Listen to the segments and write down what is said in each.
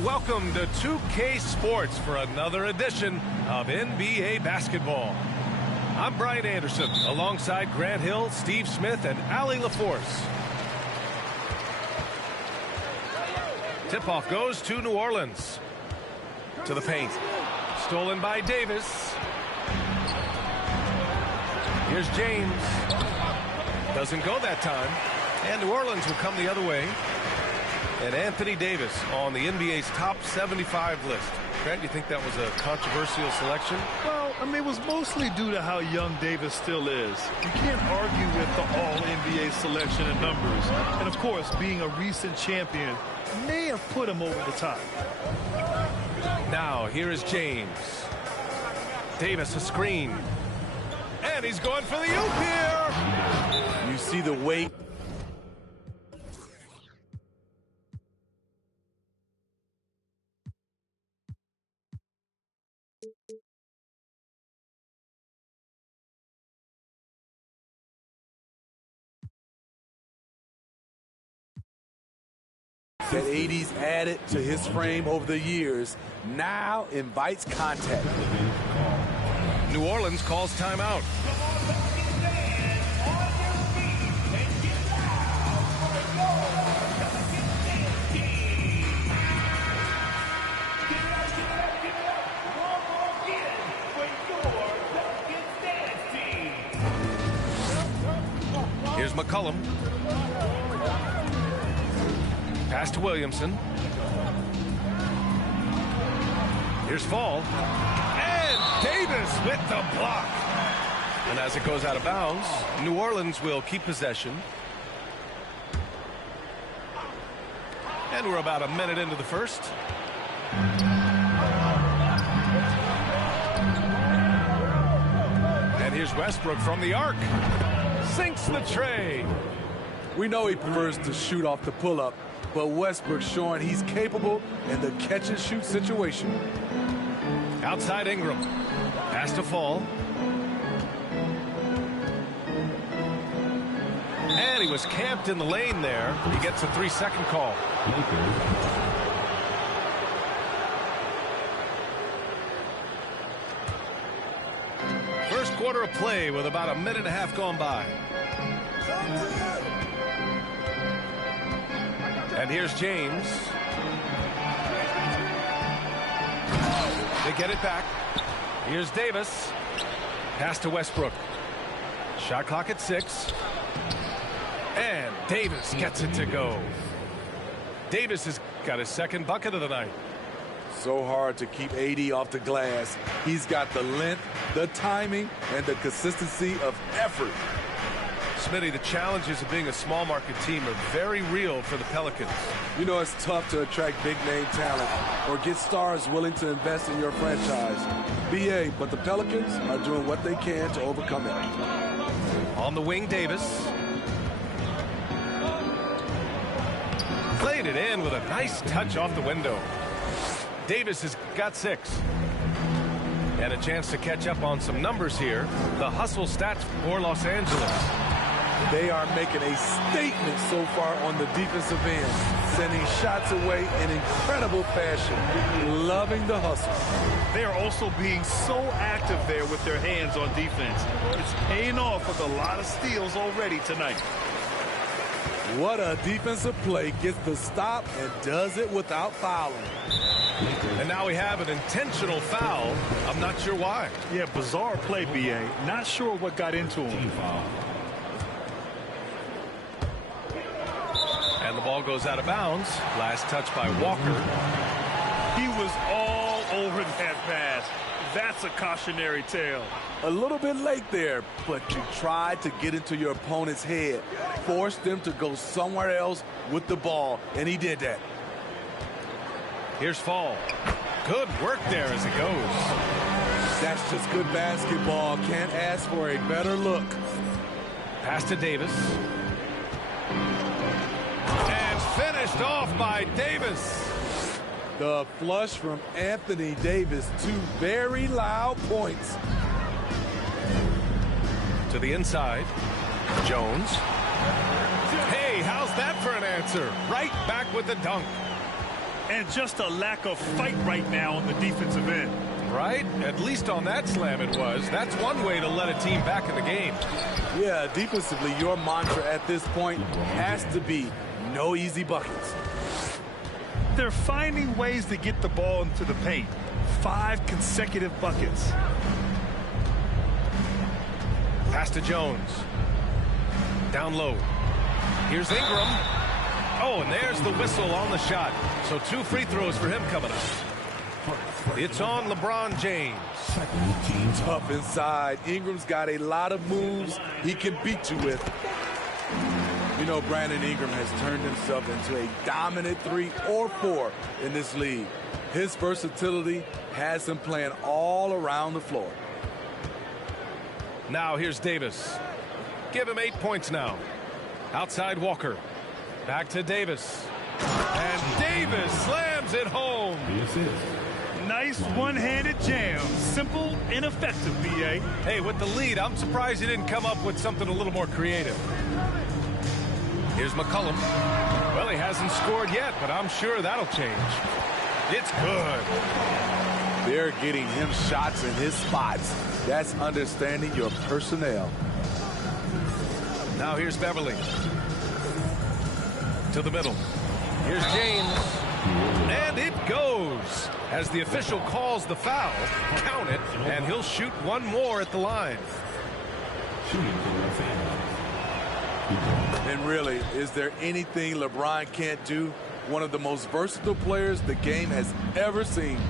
and welcome to 2K Sports for another edition of NBA basketball. I'm Brian Anderson, alongside Grant Hill, Steve Smith, and Allie LaForce. Tip-off goes to New Orleans. To the paint. Stolen by Davis. Here's James. Doesn't go that time. And New Orleans will come the other way. And Anthony Davis on the NBA's top 75 list. Grant, you think that was a controversial selection? Well, I mean, it was mostly due to how young Davis still is. You can't argue with the all-NBA selection and numbers. And, of course, being a recent champion may have put him over the top. Now, here is James. Davis, a screen. And he's going for the oop here. You see the weight. That 80's added to his frame over the years now invites contact. New Orleans calls timeout. Here's McCollum. Pass to Williamson. Here's Fall. And Davis with the block. And as it goes out of bounds, New Orleans will keep possession. And we're about a minute into the first. And here's Westbrook from the arc. Sinks the tray. We know he prefers to shoot off the pull-up, but Westbrook showing he's capable in the catch-and-shoot situation. Outside Ingram. Pass to Fall. And he was camped in the lane there. He gets a 3-second call. First quarter of play with about a minute and a half gone by. And here's James. They get it back. Here's Davis. Pass to Westbrook. Shot clock at 6. And Davis gets it to go. Davis has got his second bucket of the night. So hard to keep AD off the glass. He's got the length, the timing, and the consistency of effort. Smitty, the challenges of being a small market team are very real for the Pelicans. You know, it's tough to attract big name talent or get stars willing to invest in your franchise. BA, but the Pelicans are doing what they can to overcome it. On the wing, Davis. Played it in with a nice touch off the window. Davis has got 6. And a chance to catch up on some numbers here. The hustle stats for Los Angeles. They are making a statement so far on the defensive end, sending shots away in incredible fashion. Loving the hustle. They are also being so active there with their hands on defense. It's paying off with a lot of steals already tonight. What a defensive play. Gets the stop and does it without fouling. And now we have an intentional foul. I'm not sure why. Yeah, bizarre play, BA. Not sure what got into him. And the ball goes out of bounds. Last touch by Walker. He was all over that pass. That's a cautionary tale. A little bit late there, but you tried to get into your opponent's head. Forced them to go somewhere else with the ball, and he did that. Here's Fall. Good work there as it goes. That's just good basketball. Can't ask for a better look. Pass to Davis. And finished off by Davis. The flush from Anthony Davis. 2 very loud points. To the inside. Jones. Hey, how's that for an answer? Right back with the dunk. And And just a lack of fight right now on the defensive end. Right? At least on that slam it was. That's one way to let a team back in the game. Yeah, defensively, your mantra at this point has to be no easy buckets. They're finding ways to get the ball into the paint. 5 consecutive buckets. Pass to Jones. Down low. Here's Ingram. Oh, and there's the whistle on the shot. So 2 free throws for him coming up. It's on LeBron James. Tough inside. Ingram's got a lot of moves he can beat you with. You know, Brandon Ingram has turned himself into a dominant 3 or 4 in this league. His versatility has him playing all around the floor. Now here's Davis. Give him 8 points now. Outside Walker. Back to Davis. And Davis slams it home. Nice one-handed jam. Simple and effective, B.A. Hey, with the lead, I'm surprised he didn't come up with something a little more creative. Here's McCollum. Well, he hasn't scored yet, but I'm sure that'll change. It's good. They're getting him shots in his spots. That's understanding your personnel. Now here's Beverly. To the middle. Here's James. And it goes. As the official calls the foul, count it, and he'll shoot one more at the line. And really, is there anything LeBron can't do? One of the most versatile players the game has ever seen.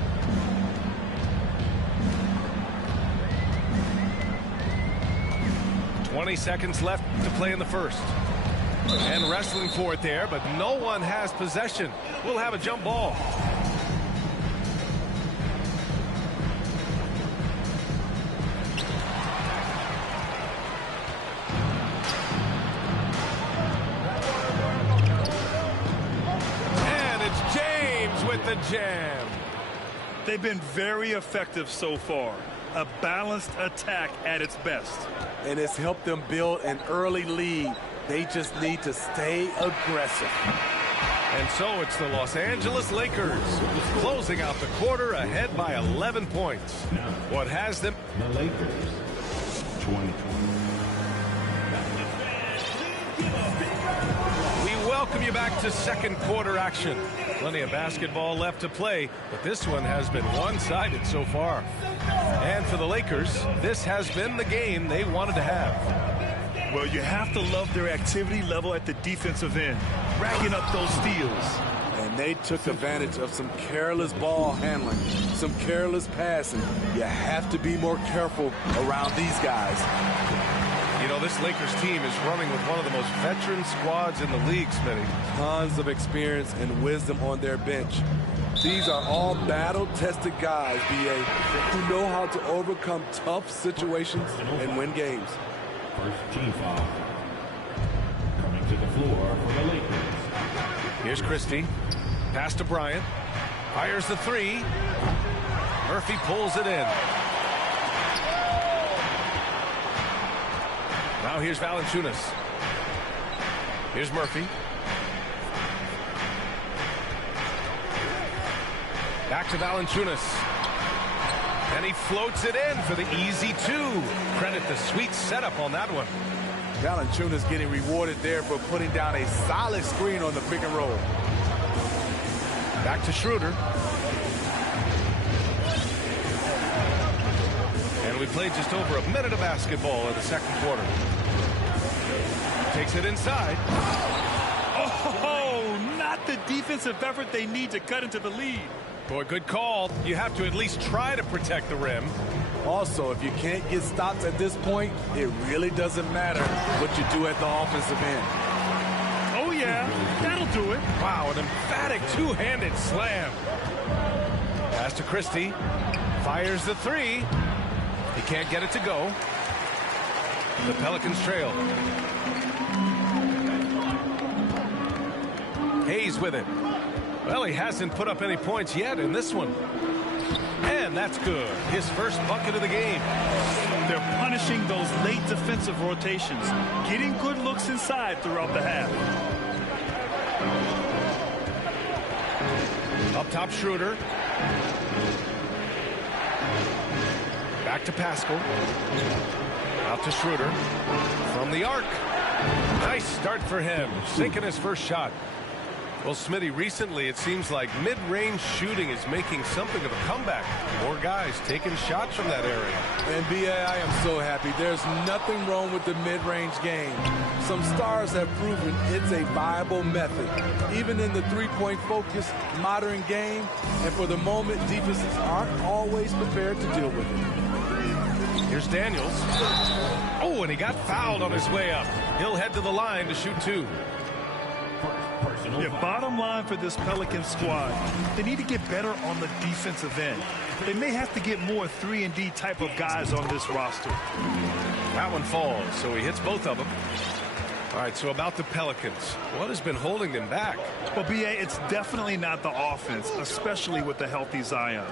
"20 seconds left to play in the first. And wrestling for it there, but no one has possession. We'll have a jump ball. And it's James with the jam. They've been very effective so far. A balanced attack at its best. And it's helped them build an early lead. They just need to stay aggressive. And so it's the Los Angeles Lakers closing out the quarter ahead by 11 points. What has them? The Lakers, 2020. We welcome you back to second quarter action. Plenty of basketball left to play, but this one has been one-sided so far. And for the Lakers, this has been the game they wanted to have. Well, you have to love their activity level at the defensive end, racking up those steals. And they took advantage of some careless ball handling, some careless passing. You have to be more careful around these guys. You know, this Lakers team is running with one of the most veteran squads in the league, Smitty. Tons of experience and wisdom on their bench. These are all battle-tested guys, B.A., who know how to overcome tough situations and win games. First team foul. Coming to the floor for the Lakers. Here's Christie. Pass to Bryant. Fires the 3. Murphy pulls it in. Now here's Valanciunas. Here's Murphy. Back to Valanciunas. And he floats it in for the easy 2. Credit the sweet setup on that one. Valanciunas getting rewarded there for putting down a solid screen on the pick and roll. Back to Schroeder. And we played just over a minute of basketball in the second quarter. Takes it inside. Oh, not the defensive effort they need to cut into the lead. Boy, good call. You have to at least try to protect the rim. Also, if you can't get stops at this point, it really doesn't matter what you do at the offensive end. Oh, yeah, that'll do it. Wow, an emphatic two-handed slam. Pass to Christie. Fires the 3. He can't get it to go. The Pelicans trail. Hayes with it. Well, he hasn't put up any points yet in this one. And that's good. His first bucket of the game. They're punishing those late defensive rotations, getting good looks inside throughout the half. Up top, Schroeder. Back to Pascal. Out to Schroeder. From the arc. Nice start for him. Sinking his first shot. Well, Smitty, recently it seems like mid-range shooting is making something of a comeback. More guys taking shots from that area. And B.A., I am so happy. There's nothing wrong with the mid-range game. Some stars have proven it's a viable method, even in the three-point focused modern game. And for the moment, defenses aren't always prepared to deal with it. Here's Daniels. Oh, and he got fouled on his way up. He'll head to the line to shoot two. Yeah, bottom line for this Pelican squad, they need to get better on the defensive end. They may have to get more 3-and-D type of guys on this roster. That one falls, so he hits both of them. All right, so about the Pelicans, what has been holding them back? Well, B.A., it's definitely not the offense, especially with the healthy Zion.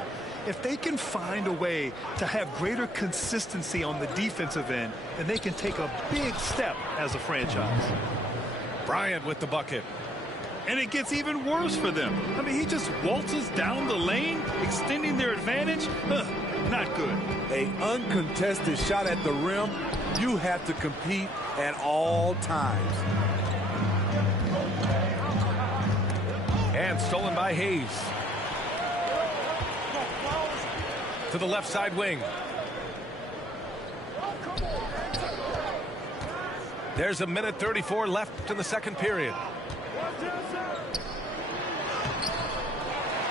If they can find a way to have greater consistency on the defensive end, then they can take a big step as a franchise. Bryant with the bucket. And it gets even worse for them. I mean, he just waltzes down the lane, extending their advantage. Not good. An uncontested shot at the rim, you have to compete at all times. And stolen by Hayes. To the left side wing. There's 1:34 left in the second period.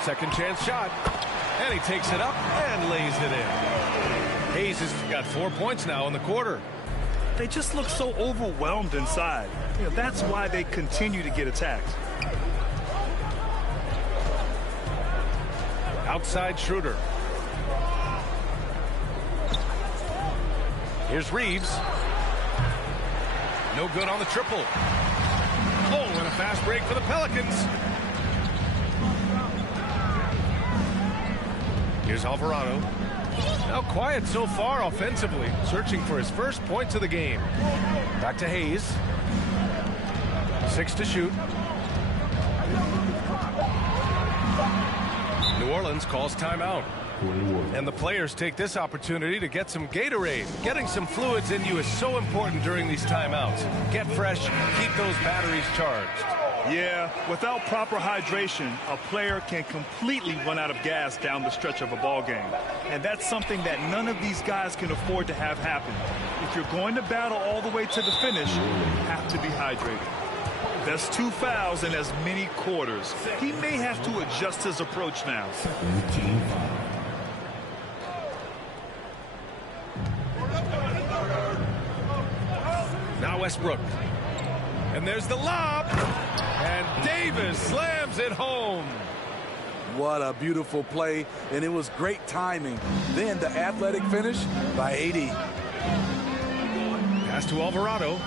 Second chance shot. And he takes it up and lays it in. Hayes has got 4 points now in the quarter. They just look so overwhelmed inside. You know, that's why they continue to get attacked. Outside Schroeder. Here's Reeves. No good on the triple. Oh, and a fast break for the Pelicans. Here's Alvarado. Now quiet so far offensively, searching for his first points of the game. Back to Hayes. 6 to shoot. New Orleans calls timeout. And the players take this opportunity to get some Gatorade. Getting some fluids in you is so important during these timeouts. Get fresh, keep those batteries charged. Yeah, without proper hydration, a player can completely run out of gas down the stretch of a ball game. And that's something that none of these guys can afford to have happen. If you're going to battle all the way to the finish, you have to be hydrated. That's 2 fouls in as many quarters. He may have to adjust his approach now. Now Westbrook. And there's the lob. And Davis slams it home. What a beautiful play, and it was great timing. Then the athletic finish by AD. Pass to Alvarado.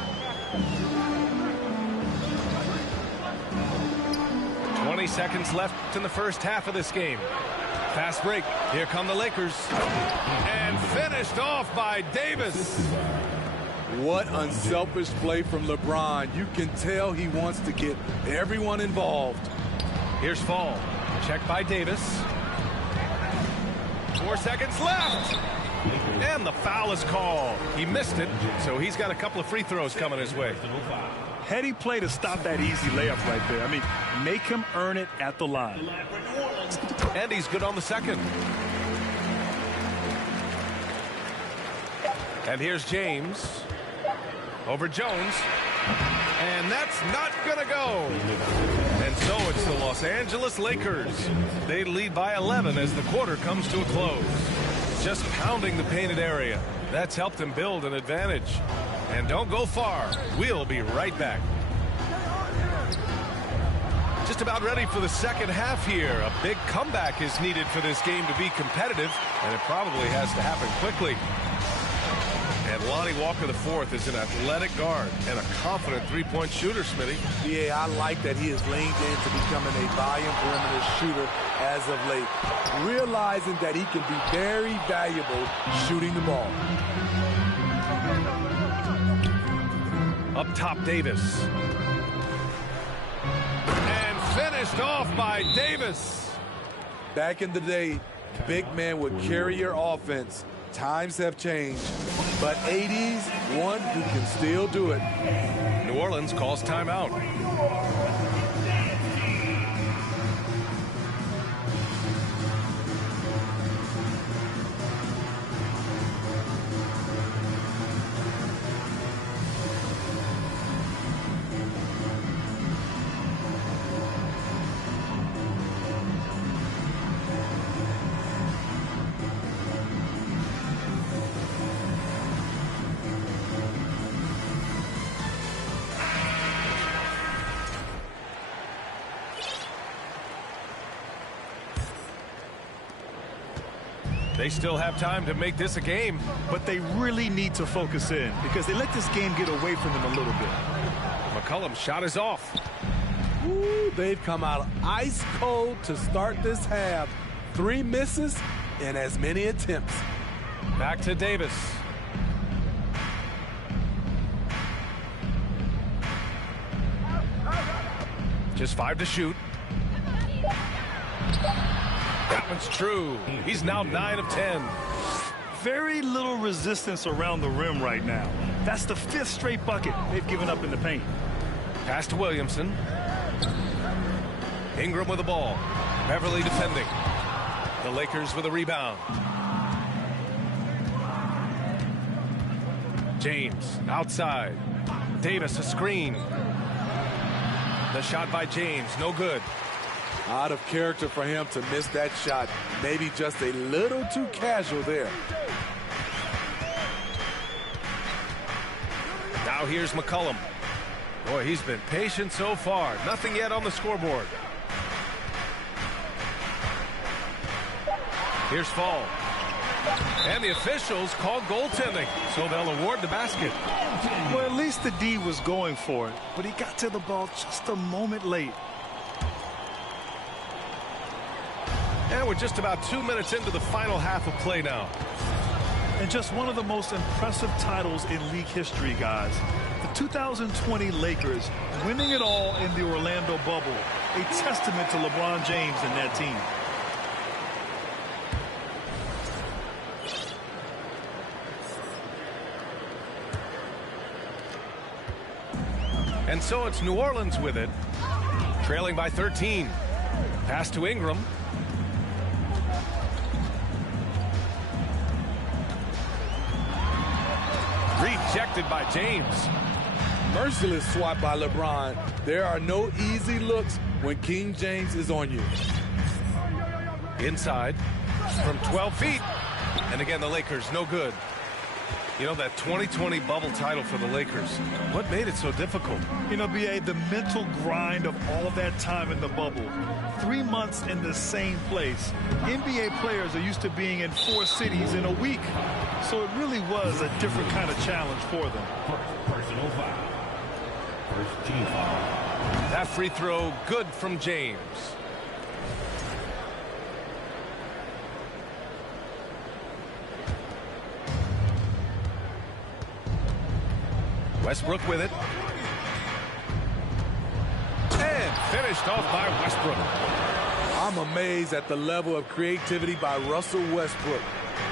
20 seconds left in the first half of this game. Fast break. Here come the Lakers. And finished off by Davis. What unselfish play from LeBron. You can tell he wants to get everyone involved. Here's Fall. Check by Davis. 4 seconds left. And the foul is called. He missed it, so he's got a couple of free throws coming his way. Heady play to stop that easy layup right there. I mean, make him earn it at the line. And he's good on the second. And here's James. Over Jones. And that's not going to go. And so it's the Los Angeles Lakers. They lead by 11 as the quarter comes to a close. Just pounding the painted area. That's helped them build an advantage. And don't go far. We'll be right back. Just about ready for the second half here. A big comeback is needed for this game to be competitive, and it probably has to happen quickly. And Lonnie Walker IV is an athletic guard and a confident three-point shooter, Smitty. Yeah, I like that he has leaned into becoming a volume perimeter shooter as of late, realizing that he can be very valuable shooting the ball. Up top, Davis. And finished off by Davis. Back in the day, big men would carry your offense. Times have changed, but 80's one who can still do it. New Orleans calls timeout. They still have time to make this a game. But they really need to focus in because they let this game get away from them a little bit. McCollum's shot is off. Ooh, they've come out ice cold to start this half. 3 misses in as many attempts. Back to Davis. Just 5 to shoot. That one's true. He's now 9 of 10. Very little resistance around the rim right now. That's the 5th straight bucket they've given up in the paint. Pass to Williamson. Ingram with the ball. Beverly defending. The Lakers with a rebound. James outside. Davis a screen. The shot by James, no good. Out of character for him to miss that shot. Maybe just a little too casual there. Now here's McCollum. Boy, he's been patient so far. Nothing yet on the scoreboard. Here's Fall. And the officials called goaltending, so they'll award the basket. Well, at least the D was going for it, but he got to the ball just a moment late. And we're just about 2 minutes into the final half of play now. And just one of the most impressive titles in league history, guys. The 2020 Lakers winning it all in the Orlando bubble. A testament to LeBron James and that team. And so it's New Orleans with it, trailing by 13. Pass to Ingram. Rejected by James. Merciless swat by LeBron. There are no easy looks when King James is on you. Inside from 12 feet. And again, the Lakers, no good. You know, that 2020 bubble title for the Lakers, what made it so difficult? You know, B.A., the mental grind of all that time in the bubble. 3 months in the same place. NBA players are used to being in 4 cities in a week. So it really was a different kind of challenge for them. Personal foul. First team foul. That free throw good from James. Westbrook with it. And finished off by Westbrook. I'm amazed at the level of creativity by Russell Westbrook.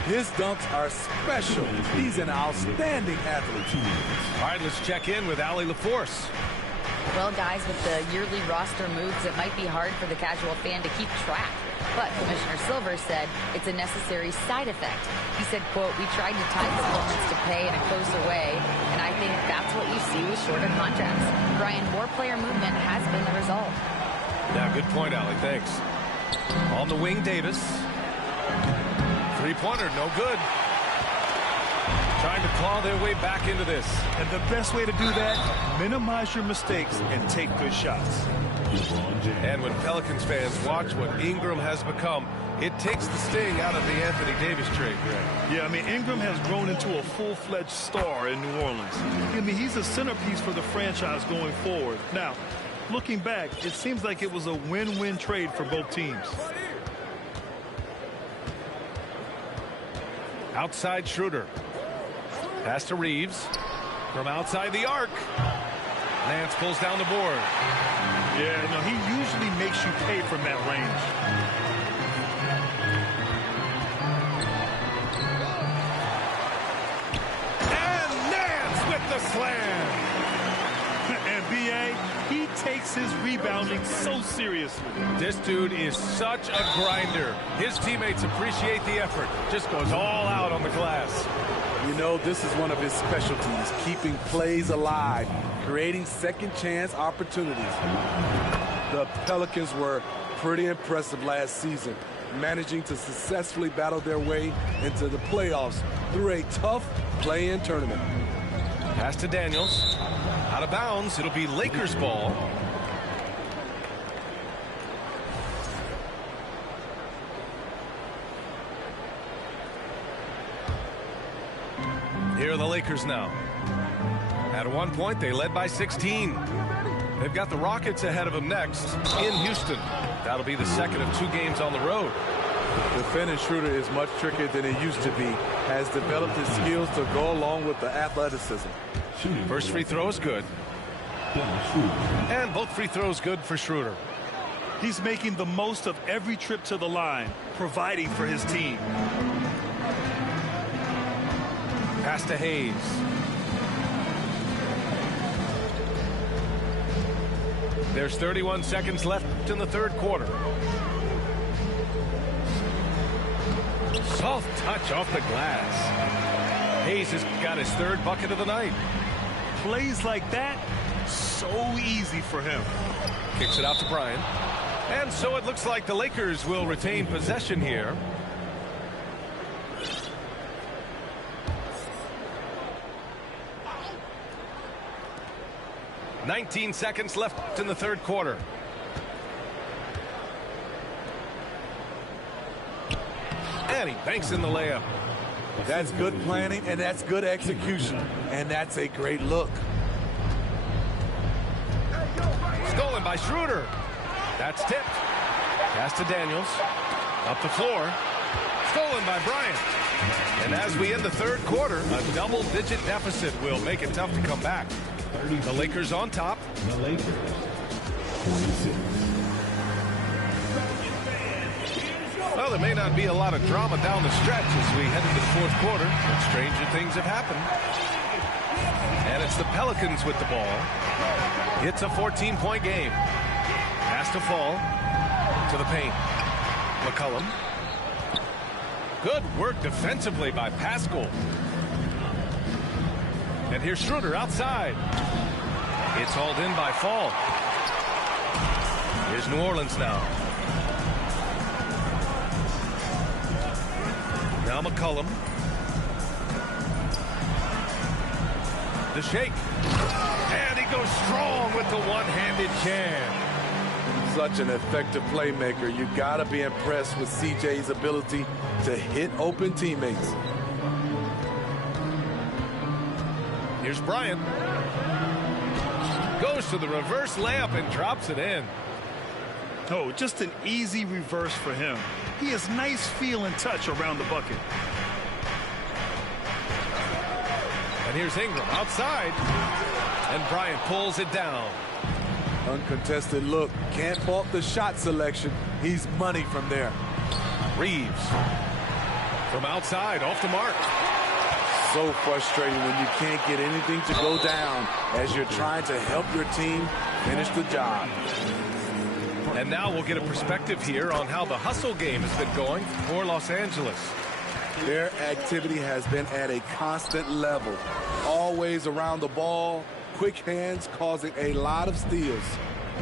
His dunks are special. He's an outstanding athlete. All right, let's check in with Allie LaForce. Well, guys, with the yearly roster moves, it might be hard for the casual fan to keep track. But Commissioner Silver said it's a necessary side effect. He said, quote, "We tried to tie performance to pay in a closer way, and I think that's what you see with shorter contracts." Brian, more player movement has been the result. Yeah, good point, Allie. Thanks. On the wing, Davis. Three-pointer, no good. Trying to claw their way back into this. And the best way to do that, minimize your mistakes and take good shots. And when Pelicans fans watch what Ingram has become, it takes the sting out of the Anthony Davis trade, Greg. Yeah, I mean, Ingram has grown into a full-fledged star in New Orleans. I mean, he's a centerpiece for the franchise going forward. Now, looking back, it seems like it was a win-win trade for both teams. Outside Schroeder. Pass to Reeves. From outside the arc. Nance pulls down the board. Yeah, no, he usually makes you pay from that range. takes his rebounding so seriously. This dude is such a grinder. His teammates appreciate the effort. Just goes all out on the glass. You know, this is one of his specialties, keeping plays alive, creating second chance opportunities. The Pelicans were pretty impressive last season, managing to successfully battle their way into the playoffs through a tough play-in tournament. Pass to Daniels. Out of bounds. It'll be Lakers ball. Here are the Lakers now. At one point, they led by 16. They've got the Rockets ahead of them next in Houston. That'll be the second of 2 games on the road. Defending Schroeder is much trickier than it used to be. Has developed his skills to go along with the athleticism. First free throw is good. And both free throws good for Schroeder. He's making the most of every trip to the line, providing for his team. Pass to Hayes. There's 31 seconds left in the third quarter. Soft touch off the glass. Hayes has got his 3rd bucket of the night. Plays like that, so easy for him. Kicks it out to Bryant. And so it looks like the Lakers will retain possession here. "19 seconds left in the third quarter. And he banks in the layup. That's good planning, and that's good execution. And that's a great look. Stolen by Schroeder. That's tipped. Pass to Daniels. Up the floor. Stolen by Bryant. And as we end the third quarter, a double-digit deficit will make it tough to come back. The Lakers on top. The Lakers, 26. Well, there may not be a lot of drama down the stretch as we head into the fourth quarter, but stranger things have happened. And it's the Pelicans with the ball. It's a 14-point game. Has to fall to the paint. McCollum. Good work defensively by Pascal. And here's Schroeder outside. It's hauled in by Fall. Here's New Orleans now. Now McCollum. The shake. And he goes strong with the one-handed jam. Such an effective playmaker. You gotta be impressed with CJ's ability to hit open teammates. Here's Bryant. Goes to the reverse layup and drops it in. Oh, just an easy reverse for him. He has nice feel and touch around the bucket. And here's Ingram outside. And Bryant pulls it down. Uncontested look. Can't fault the shot selection. He's money from there. Reeves. From outside, off the mark. So frustrating when you can't get anything to go down as you're trying to help your team finish the job. And now we'll get a perspective here on how the hustle game has been going for Los Angeles. Their activity has been at a constant level. Always around the ball, quick hands causing a lot of steals.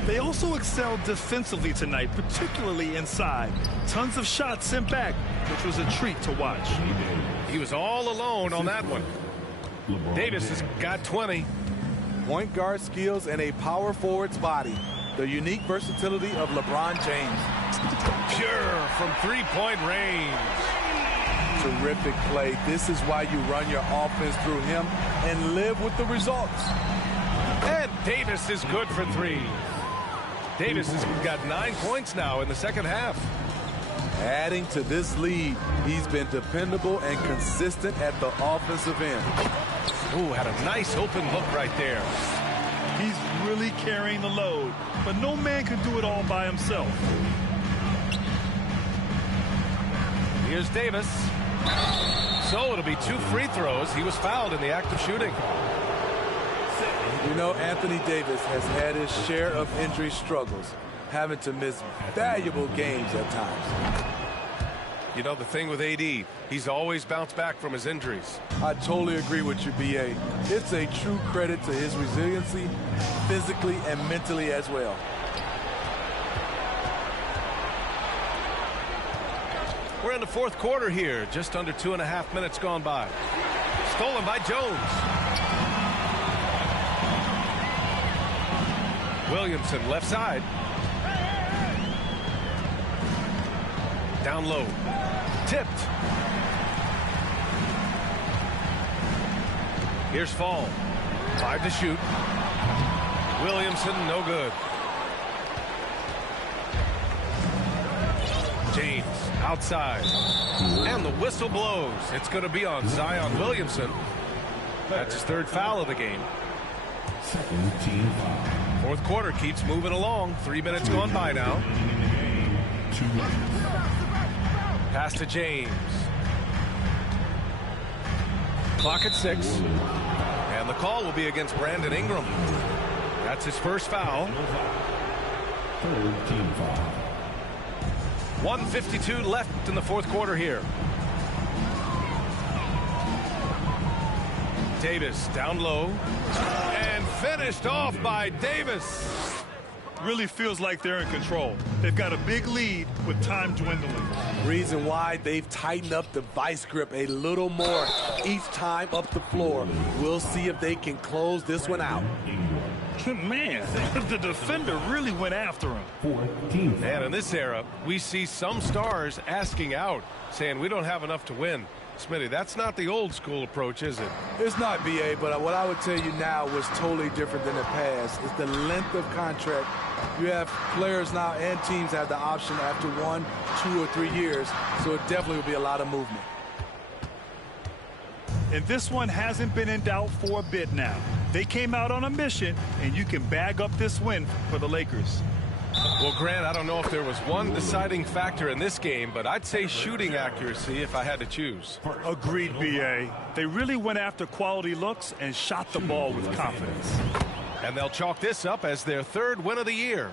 They also excelled defensively tonight, particularly inside. Tons of shots sent back, which was a treat to watch. He was all alone on that one. Davis has got 20. Point guard skills and a power forward's body. The unique versatility of LeBron James. Pure from three-point range. Terrific play. This is why you run your offense through him and live with the results. And Davis is good for 3. Davis has got 9 points now in the second half. Adding to this lead, he's been dependable and consistent at the offensive end. Ooh, had a nice open look right there. He's really carrying the load, but no man can do it all by himself. Here's Davis. So it'll be 2 free throws. He was fouled in the act of shooting. You know, Anthony Davis has had his share of injury struggles, having to miss valuable games at times. You know, the thing with AD, he's always bounced back from his injuries. I totally agree with you, BA. It's a true credit to his resiliency, physically and mentally as well. We're in the fourth quarter here, just under 2.5 minutes gone by. Stolen by Jones. Williamson left side. Down low. Tipped. Here's Fall. 5 to shoot. Williamson, no good. James outside. And the whistle blows. It's going to be on Zion Williamson. That's his third foul of the game. Second team foul. Fourth quarter keeps moving along. 3 minutes gone by now. 2 minutes. Pass to James. Clock at 6. And the call will be against Brandon Ingram. That's his first foul. Third team foul. 1:52 left in the fourth quarter here. Davis down low. And finished off by Davis. Really feels like they're in control. They've got a big lead with time dwindling. Reason why they've tightened up the vice grip a little more each time up the floor. We'll see if they can close this one out. Man, the defender really went after him. Fourth team foul. And in this era, we see some stars asking out, saying we don't have enough to win. Smitty, that's not the old school approach, is it? It's not, BA, but what I would tell you now was totally different than the past. It's the length of contract. You have players now and teams have the option after 1, 2, or 3 years, so it definitely will be a lot of movement. And this one hasn't been in doubt for a bit now. They came out on a mission, and you can bag up this win for the Lakers. Well, Grant, I don't know if there was one deciding factor in this game, but I'd say shooting accuracy if I had to choose. Agreed, BA. They really went after quality looks and shot the ball with confidence. And they'll chalk this up as their third win of the year.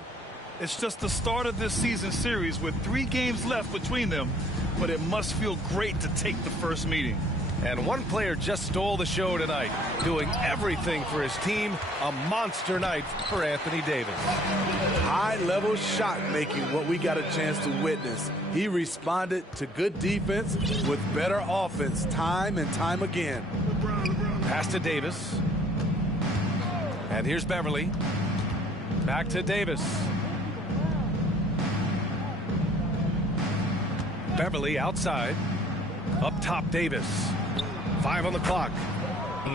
It's just the start of this season series with 3 games left between them, but it must feel great to take the first meeting. And one player just stole the show tonight, doing everything for his team. A monster night for Anthony Davis. High-level shot making, what we got a chance to witness. He responded to good defense with better offense time and time again. Pass to Davis. And here's Beverly. Back to Davis. Beverly outside. Up top, Davis. 5 on the clock.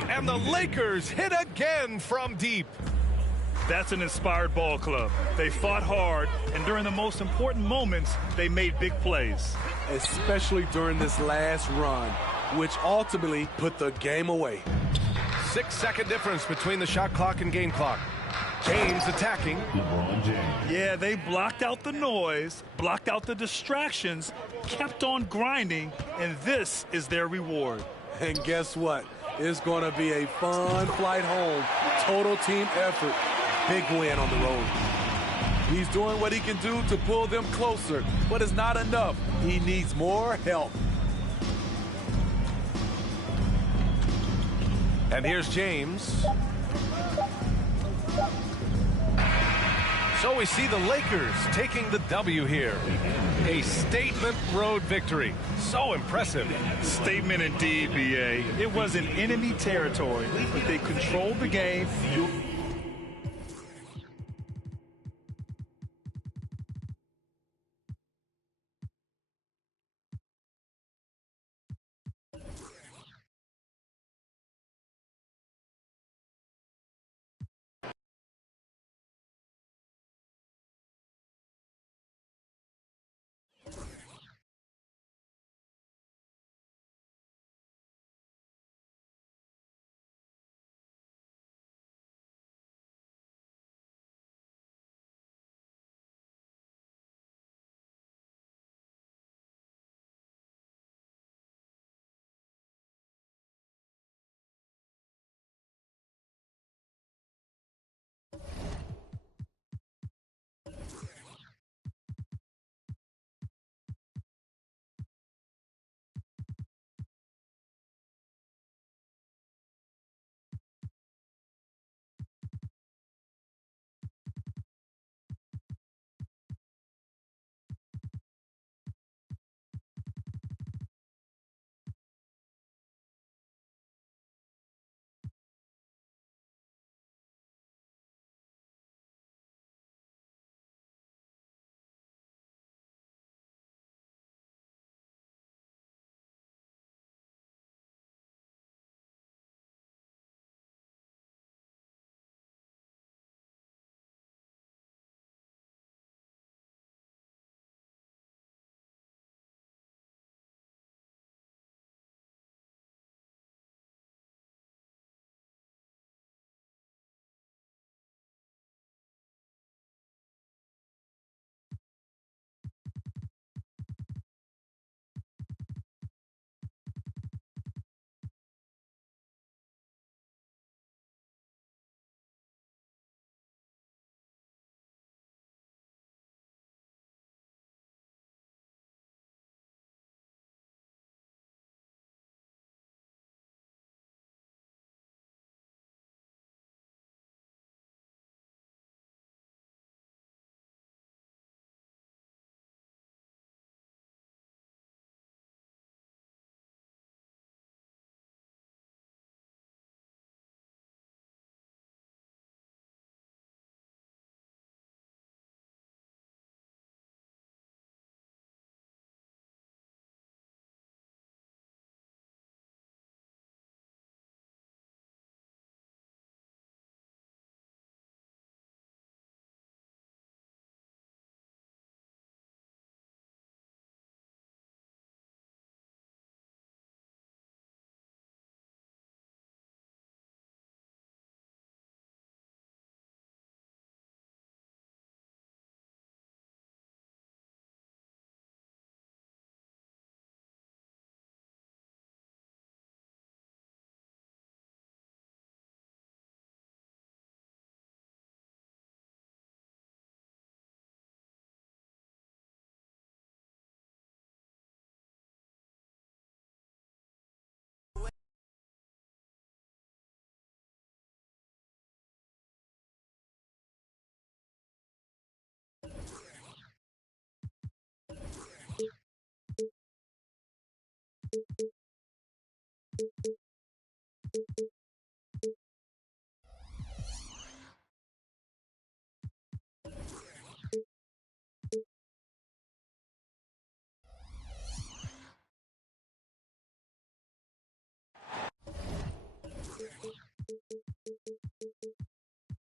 And the Lakers hit again from deep. That's an inspired ball club. They fought hard, and during the most important moments, they made big plays. Especially during this last run, which ultimately put the game away. 6-second difference between the shot clock and game clock. James attacking. LeBron James. Yeah, they blocked out the noise, blocked out the distractions, kept on grinding, and this is their reward. And guess what? It's going to be a fun flight home. Total team effort. Big win on the road. He's doing what he can do to pull them closer, but it's not enough. He needs more help. And here's James. So we see the Lakers taking the W here. A statement road victory. So impressive. Statement indeed, BA. It was in enemy territory, but they controlled the game.